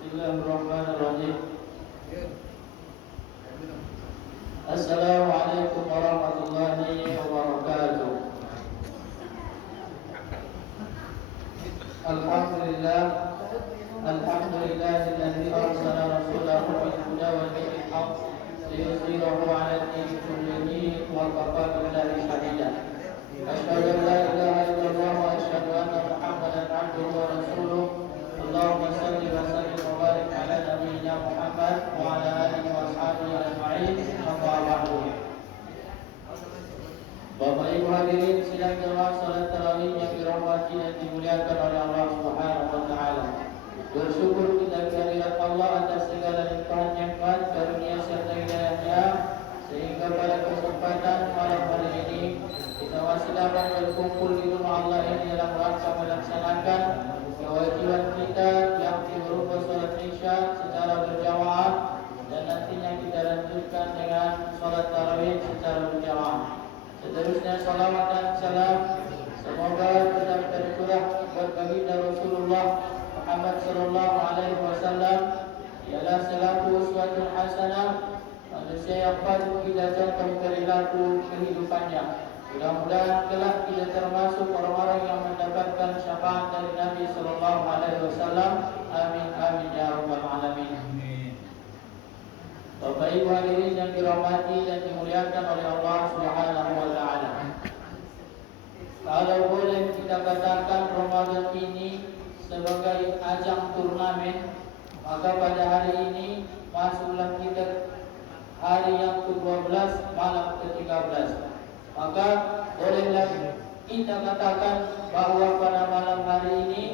Bismillahirrahmanirrahim. Assalamualaikum warahmatullahi wabarakatuh. Alhamdulillah, alhamdulillahilladzi arsala rasulahu bil huda wa dinil haqq liyuzhirahu 'ala ad-dini kullihi wa kafa billahi shahida. Asyhadu an la ilaha illallah wa asyhadu anna Muhammadan 'abduhu wa rasuluh. Allahumma shalli wa sallim wa barik 'ala nabiyyina Muhammad wa 'ala alihi wa ashabihi ajma'in. Amma ba'du. Bapak Ibu hadirin sidang jemaah salat tarawih yang dirahmati dan dimuliakan oleh Allah Subhanahu wa taala. Bersyukur kita kehadirat Allah atas segala limpahan nikmat, karunia serta hidayah-Nya sehingga pada kesempatan malam hari ini kita masih dapat berkumpul di rumah Allah ini dalam rangka melaksanakan kewajiban kita yang berupa salat Isya secara berjamaah dan nantinya kita lanjutkan dengan salat tarawih secara berjamaah. Seterusnya salawat dan salam semoga tetap tercurah kepada baginda Rasulullah Muhammad sallallahu alaihi wasallam. Ialah selaku uswatun hasanah, manusia yang patut kita contoh perilaku kehidupannya. Mudah-mudahan kelak kita termasuk orang-orang yang mendapatkan syafaat dari Nabi sallallahu alaihi wasallam. Amin amin ya rabbal alamin. Bapak Ibu hadirin yang dirahmati dan dimuliakan oleh Allah Subhanahu wa taala. Kalau boleh kita katakan Ramadan ini sebagai ajang turnamen, maka pada hari ini masuklah kita hari yang ke-12 malam ke-13. Maka bolehlah kita katakan bahwa pada malam hari ini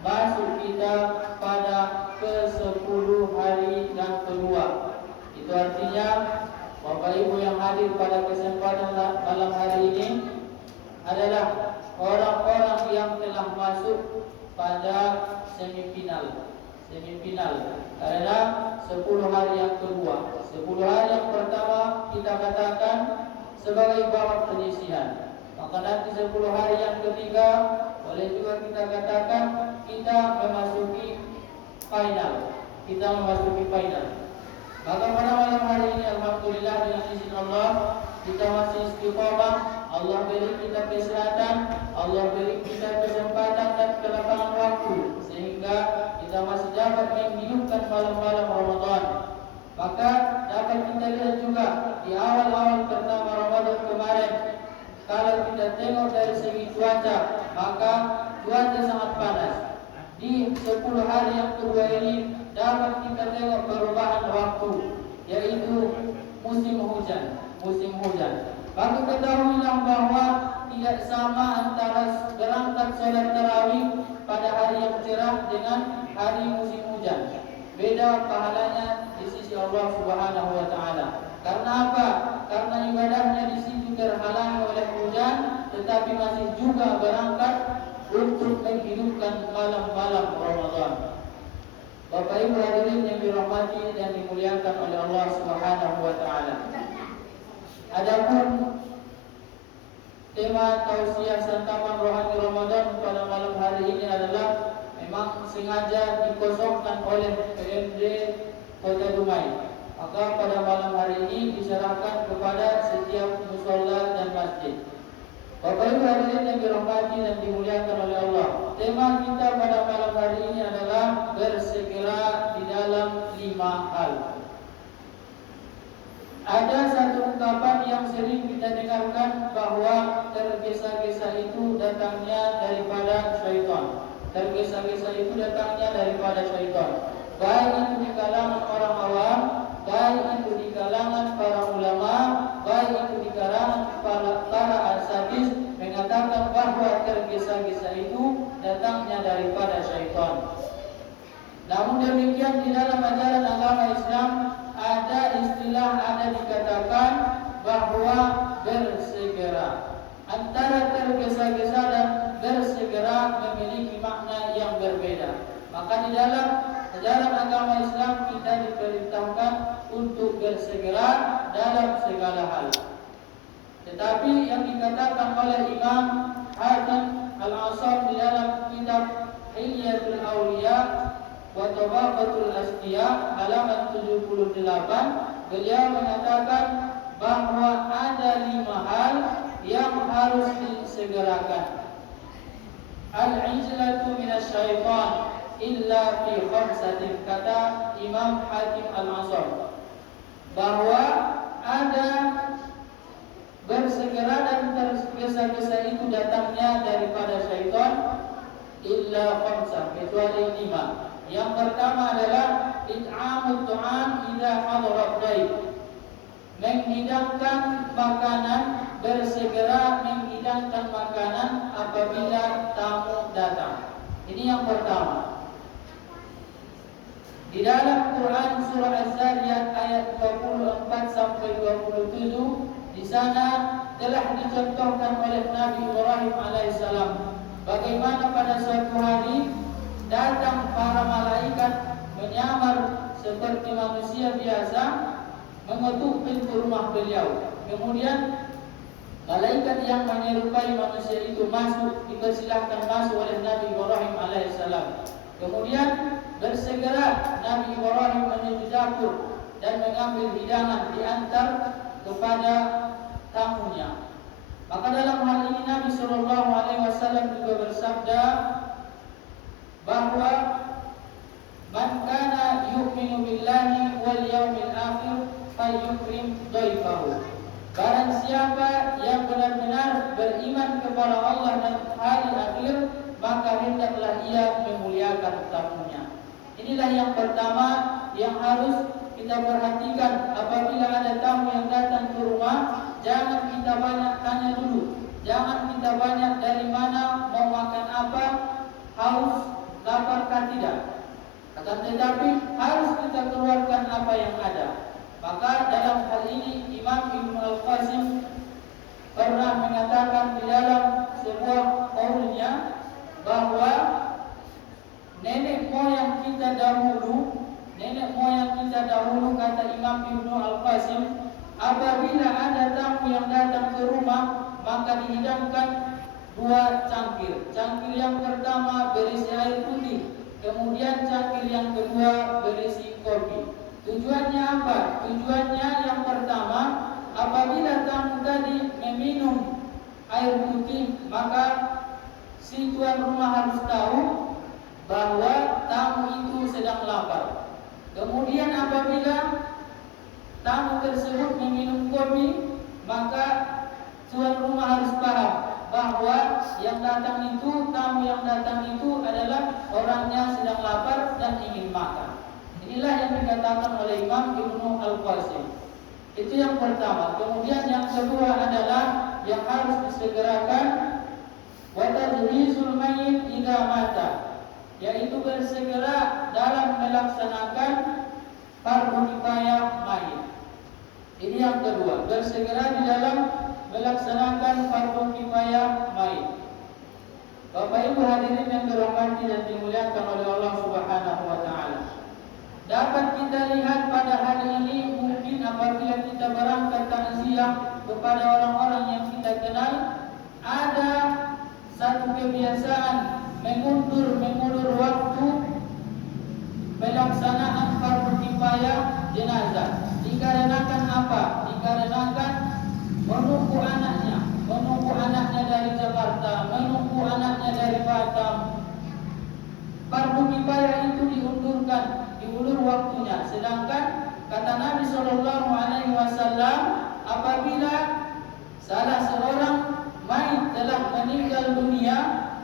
masuk kita pada ke-10 hari yang kedua. Itu artinya Bapak Ibu yang hadir pada kesempatan malam hari ini adalah orang-orang yang telah masuk pada semifinal. Karena 10 hari yang kedua, 10 hari yang pertama kita katakan sebagai babak penyisihan. Maka nanti 10 hari yang ketiga boleh juga kita katakan kita memasuki final. Maka pada malam hari ini alhamdulillah dengan izin Allah kita masih istiqamah. Allah beri kita kesehatan, Allah beri kita kesempatan dan kelapangan waktu sehingga kita masih dapat menghidupkan malam-malam Ramadan. Maka dapat kita lihat juga di awal-awal pertama Ramadan kemarin, kalau kita tengok dari segi cuaca, maka cuaca sangat panas. Di 10 hari yang kedua ini dapat kita tengok perubahan waktu, yaitu musim hujan. Maka ketahuilah bahwa tidak sama antara berangkat salat tarawih pada hari yang cerah dengan hari musim hujan. Beda pahalanya di sisi Allah Subhanahu wa taala. Karena apa? Karena ibadahnya di situ terhalang oleh hujan, tetapi masih juga berangkat untuk menghidupkan malam-malam Ramadan. Bapak Ibu hadirin yang dirahmati dan dimuliakan oleh Allah Subhanahu wa taala. Adapun tema tausiah santapan rohani Ramadan pada malam hari ini adalah memang sengaja dikosongkan oleh PMD Kota Dumai. Maka pada malam hari ini diserahkan kepada setiap mushola dan masjid. Bapak Ibu hadirin yang dirahmati dan dimuliakan oleh Allah, tema kita pada malam hari ini adalah bersegera di dalam 5 hal. Ada satu ungkapan yang sering kita dengarkan bahwa tergesa-gesa itu datangnya daripada syaitan. Baik itu di kalangan orang awam, baik itu di kalangan para ulama, baik itu di kalangan para asatidz mengatakan bahwa tergesa-gesa itu datangnya daripada syaitan. Namun demikian di dalam ajaran agama Islam ada istilah, ada dikatakan bahwa bersegera. Antara tergesa-gesa dan bersegera memiliki makna yang berbeda. Maka di dalam ajaran agama Islam kita diperintahkan untuk bersegera dalam segala hal. Tetapi yang dikatakan oleh Imam Hatim Al-Asam di dalam kitab Hilyatul Awliya wa Tabaqatul Asfiya halaman 78, beliau mengatakan bahwa ada 5 hal yang harus disegerakan. Al-ijlatu minasyaitan illa fi khamsatin, kata Imam Hakim Al-Ansar, bahwa ada bersegera dan tergesa-gesa itu datangnya daripada syaitan illa khamsah, kecuali 5. Yang pertama adalah it'amut tu'am idza hadarat dhaif, menghidangkan makanan, bersegera menghidangkan makanan apabila tamu datang. Ini yang pertama. Di dalam Quran surah Az-Zariyat ayat 24 sampai 27, di sana telah dicontohkan oleh Nabi Ibrahim alaihissalam bagaimana pada suatu hari datang para malaikat menyamar seperti manusia biasa, mengetuk pintu rumah beliau. Kemudian malaikat yang menyerupai manusia itu masuk, dipersilahkan masuk oleh Nabi Ibrahim alaihissalam. Kemudian bersegera Nabi Ibrahim menuju dapur dan mengambil hidangan diantar kepada tamunya. Maka dalam hal ini Nabi SAW juga bersabda bahwa man kana yu'minu billahi wal yawmil akhir falyukrim dhaifahu. Barang siapa yang benar-benar beriman kepada Allah dan hari akhir, maka hendaklah ia memuliakan tamunya. Inilah yang pertama yang harus kita perhatikan apabila ada tamu yang datang ke rumah. Jangan kita banyak tanya dulu, jangan kita banyak dari mana, mau makan apa, haus, laparkah tidak. Akan tetapi harus kita keluarkan apa yang ada. Maka dalam hal ini Imam Ibnu Al-Qasim pernah mengatakan di dalam sebuah qaulnya bahwa nenek moyang kita dahulu, kata Imam Ibnu Al-Qasim, apabila ada tamu yang datang ke rumah, maka dihidangkan 2 cangkir. Cangkir yang pertama berisi air putih, kemudian cangkir yang kedua berisi kopi. Tujuannya apa? Tujuannya yang pertama, apabila tamu tadi meminum air putih, maka si tuan rumah harus tahu bahwa tamu itu sedang lapar. Kemudian apabila tamu tersebut meminum kopi, maka tuan rumah harus paham bahwa yang datang itu, tamu yang datang itu adalah orangnya sedang lapar dan ingin makan. Inilah yang dikatakan oleh Imam Ibnu Al-Qasim. Itu yang pertama. Kemudian yang kedua adalah yang harus disegerakan wa tajhizul mayyit idza mata, yaitu bersegera dalam melaksanakan fardhu kifayah mayit. Ini yang kedua, bersegera di dalam melaksanakan fardhu kifayah mayit. Bapak Ibu hadirin yang dirahmati dan dimuliakan oleh Allah Subhanahu wa taala. Dapat kita lihat pada hari ini, mungkin apabila kita berangkat takziah kepada orang-orang yang kita kenal, ada satu kebiasaan mengulur waktu pelaksanaan fardhu kifayah jenazah. Dikarenakan apa? Dikarenakan menunggu anaknya dari Jakarta, menunggu anaknya dari Batam. Fardhu kifayah itu diulur waktunya. Sedangkan kata Nabi SAW, apabila salah seorang mayit telah meninggal dunia,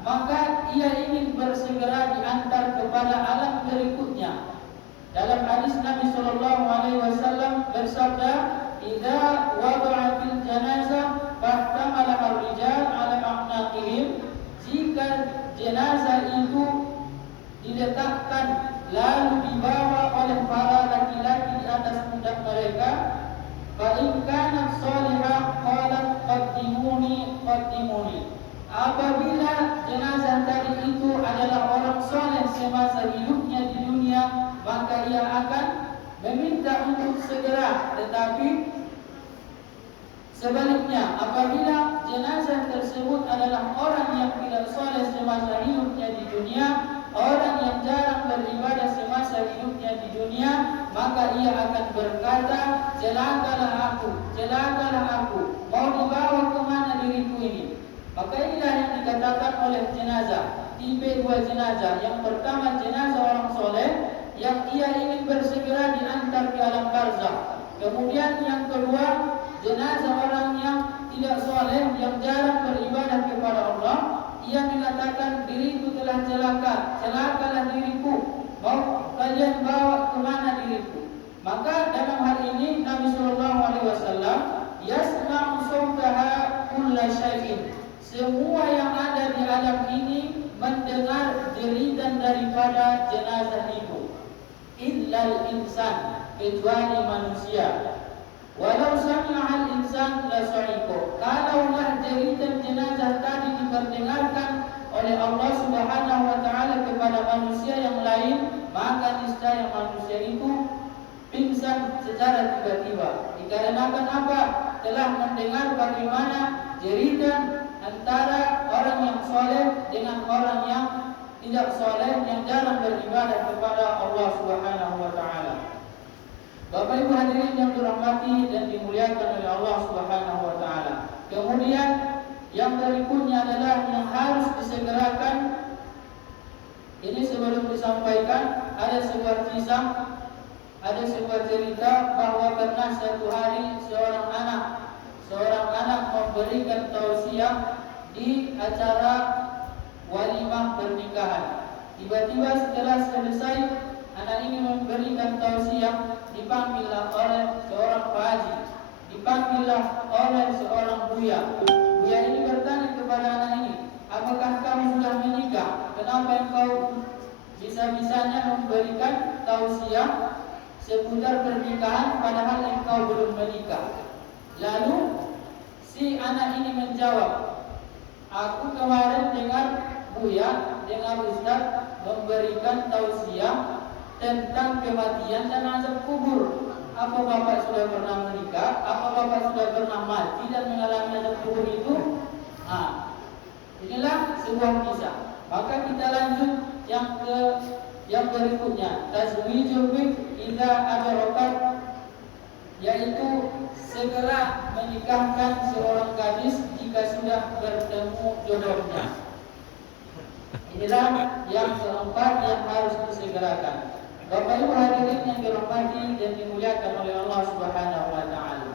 maka ia ingin bersegera diantar kepada alam berikutnya. Dalam hadis Nabi SAW bersabda, "Idza wada'atil janazah fahtamala ar-rijal 'ala a'naqihim." Jika jenazah itu diletakkan lalu dibawa oleh para laki-laki di atas pundak mereka, fa in kanat salihah qalat qaddimuni. Apabila jenazah tadi itu adalah orang soleh semasa hidupnya di dunia, maka ia akan meminta untuk segera. Tetapi sebaliknya, apabila jenazah tersebut adalah orang yang tidak soleh semasa hidupnya di dunia, orang yang jarang beribadah semasa hidupnya di dunia, maka ia akan berkata, celakalah aku, mau dibawa kemana diriku ini. Maka inilah yang dikatakan oleh jenazah. Tipe dua jenazah. Yang pertama jenazah orang soleh yang ia ingin bersegera diantar ke alam barzakh. Kemudian yang kedua jenazah orang yang tidak soleh, yang jarang beribadah kepada Allah. Ia mengatakan, diriku telah celakalah diriku, mau kalian bawa kemana diriku. Maka dalam hal ini Nabi SAW yasma'u sautaha kulla syai'in, semua yang ada di alam ini mendengar jeritan daripada jenazah itu, illal insan, kecuali manusia. Walau sami'al insan la sa'iqo, kalaulah jeritan jenazah tadi diperdengarkan oleh Allah Subhanahu wa taala kepada manusia yang lain, maka niscaya manusia itu pingsan secara tiba-tiba. Dikarenakan apa? Telah mendengar bagaimana jeritan antara orang yang soleh dengan orang yang tidak soleh, yang jarang beribadah kepada Allah Subhanahu wa taala. Bapak Ibu hadirin yang dirahmati dan dimuliakan oleh Allah Subhanahu wa taala. Kemudian yang berikutnya adalah yang harus disegerakan. Ini sebelum disampaikan, ada sebuah kisah, ada sebuah cerita bahwa pernah satu hari seorang anak memberikan tausiah di acara walimah pernikahan. Tiba-tiba setelah selesai anak ini memberikan tausiah, dipanggillah oleh seorang pak haji, dipanggillah oleh seorang buya. Buya ini bertanya kepada anak ini, apakah kamu sudah menikah? Kenapa engkau bisa-bisanya memberikan tausiah seputar pernikahan padahal engkau belum menikah? Lalu si anak ini menjawab, aku kemarin dengar buya, dengar ustaz memberikan tausiah tentang kematian dan azab kubur. Apa bapak sudah pernah menikah? Apa bapak sudah pernah mati dan mengalami azab kubur itu? Inilah sebuah kisah. Maka kita lanjut yang berikutnya, tazwijul bint idza adrakat, yaitu segera menikahkan seorang gadis jika sudah bertemu jodohnya. Inilah yang keempat yang harus disegerakan. Bapak Ibu hadirin yang dirahmati dan dimuliakan oleh Allah Subhanahu wa taala,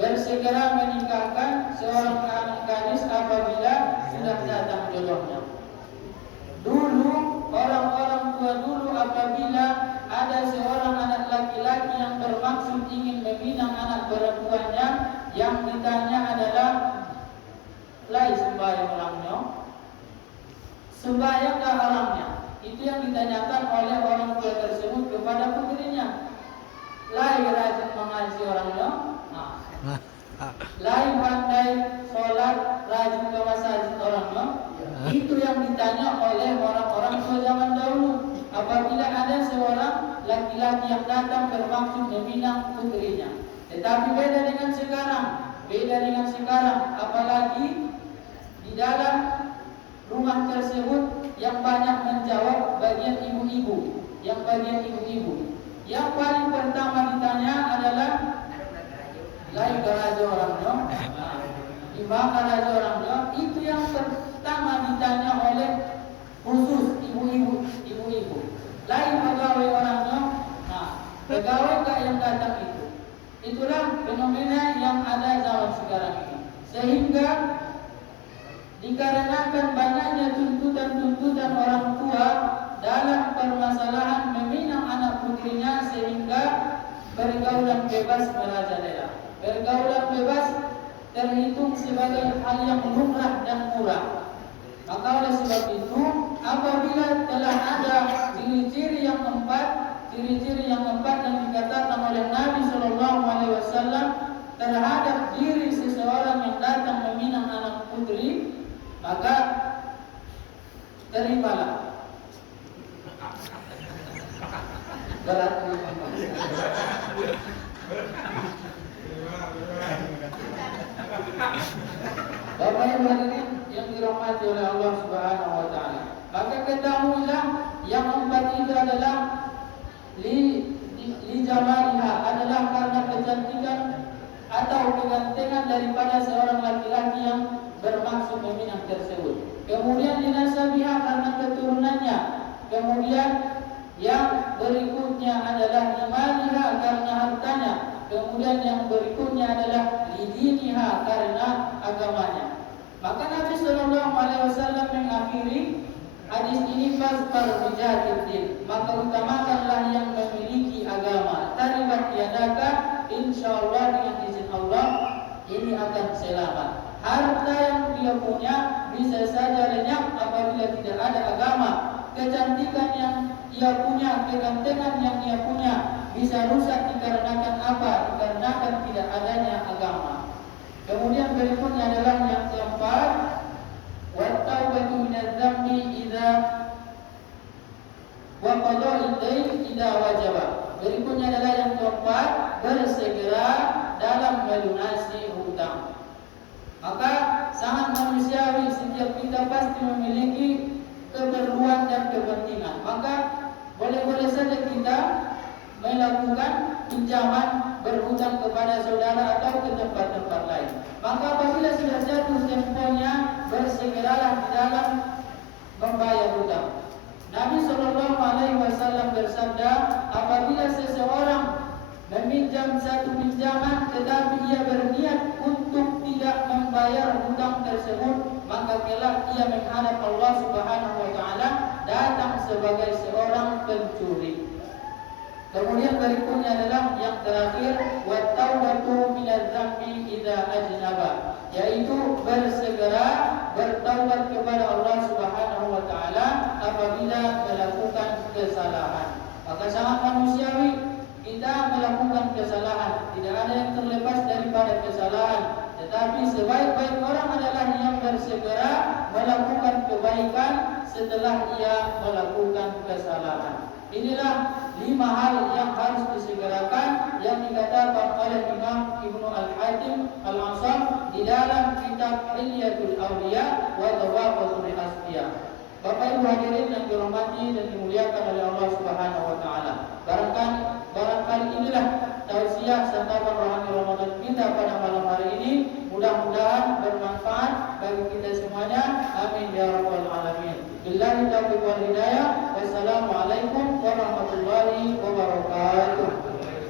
bersegera menikahkan seorang anak gadis apabila sudah datang jodohnya. Dulu orang-orang tua dulu apabila ada seorang anak laki-laki yang bermaksud ingin meminang anak perempuannya, yang ditanya adalah, lai sembahyang orangnya, sembahyangkah orangnya? Itu yang ditanyakan oleh orang tua tersebut kepada putrinya. Lai rajin mengaji orangnya, lai pandai sholat, rajin ke masjid orangnya. Itu yang ditanya oleh orang-orang tua zaman dahulu apabila ada seorang laki-laki yang datang bermaksud meminang putrinya. Tetapi beda dengan sekarang, apalagi di dalam rumah tersebut yang banyak menjawab bagian ibu-ibu. Yang paling pertama ditanya adalah, lai garaja orangnya, di mana garaja orangnya. Itu yang pertama ditanya oleh khusus ibu-ibu. Lai pegawai orangnya, pegawai gak yang datang itu. Itulah fenomena yang ada zaman sekarang ini. Sehingga dikarenakan banyaknya tuntutan orang tua dalam permasalahan meminang anak putrinya, sehingga pergaulan bebas merajalela. Pergaulan bebas terhitung sebagai hal yang lumrah dan murah. Maka oleh sebab itu, apabila telah ada ciri-ciri yang keempat yang dikatakan oleh Nabi SAW terhadap diri seseorang yang datang meminang anak putri, maka terimalah. Berat Bapak Ibu hadirin yang dirahmati oleh Allah Subhanahu wa taala. Maka ketahuilah yang empat itu adalah li jamaliha, adalah karena kecantikan atau kegantengan daripada seorang laki-laki yang bermaksud meminang tersebut. Kemudian linasabiha, karena keturunannya. Kemudian yang berikutnya adalah limaliha, karena hartanya. Kemudian yang berikutnya adalah lidiniha, karena agamanya. Maka Nabi Sallallahu Alaihi Wasallam mengakhiri hadis ini, fasbar bijahiddin, maka utamakanlah yang memiliki agama. Taribat yadaka, insyaallah dengan izin Allah ini akan selamat. Harta yang dia punya bisa saja lenyap apabila tidak ada agama. Kecantikan yang ia punya, kegantengan yang ia punya bisa rusak dikarenakan apa? Dikarenakan tidak adanya agama. Kemudian berikutnya adalah yang keempat, wat-taubatu minadz-dzambi idza wa qada'id dain idza wajaba. Berikutnya adalah yang keempat, bersegera dalam melunasi hutang. Maka sangat manusiawi, setiap kita pasti memiliki keperluan dan kepentingan. Maka boleh-boleh saja kita melakukan pinjaman, berhutang kepada saudara atau ke tempat-tempat lain. Maka apabila sudah jatuh temponya, bersegeralah di dalam membayar hutang. Nabi Sallallahu Alaihi Wasallam bersabda, apabila seseorang meminjam satu pinjaman tetapi ia berniat untuk tidak membayar hutang tersebut, maka kelak ia menghadap Allah Subhanahu wa taala datang sebagai seorang pencuri. Kemudian berikutnya adalah yang terakhir, wat-taubatu minadz-dzambi idza ajnaba, yaitu bersegera bertaubat kepada Allah Subhanahu wa taala apabila melakukan kesalahan. Maka sangat manusiawi kita melakukan kesalahan, tidak ada yang terlepas daripada kesalahan. Tetapi sebaik-baik orang adalah yang bersegera melakukan kebaikan setelah ia melakukan kesalahan. Inilah 5 hal yang harus disegerakan yang dikatakan oleh Imam Ibnu Al-Hatim Al-Ansar di dalam kitab Hilyatul Awliya wa Tawaqatul Asfiya. Bapak Ibu hadirin yang dirahmati dan dimuliakan oleh Allah Subhanahu wa taala. Barangkali inilah tausiah serta rohani Ramadan kita pada malam hari ini. Mudah-mudahan bermanfaat bagi kita semuanya. Amin ya rabbal alamin. Billahi taufiq wal hidayah. Wassalamualaikum warahmatullahi wabarakatuh.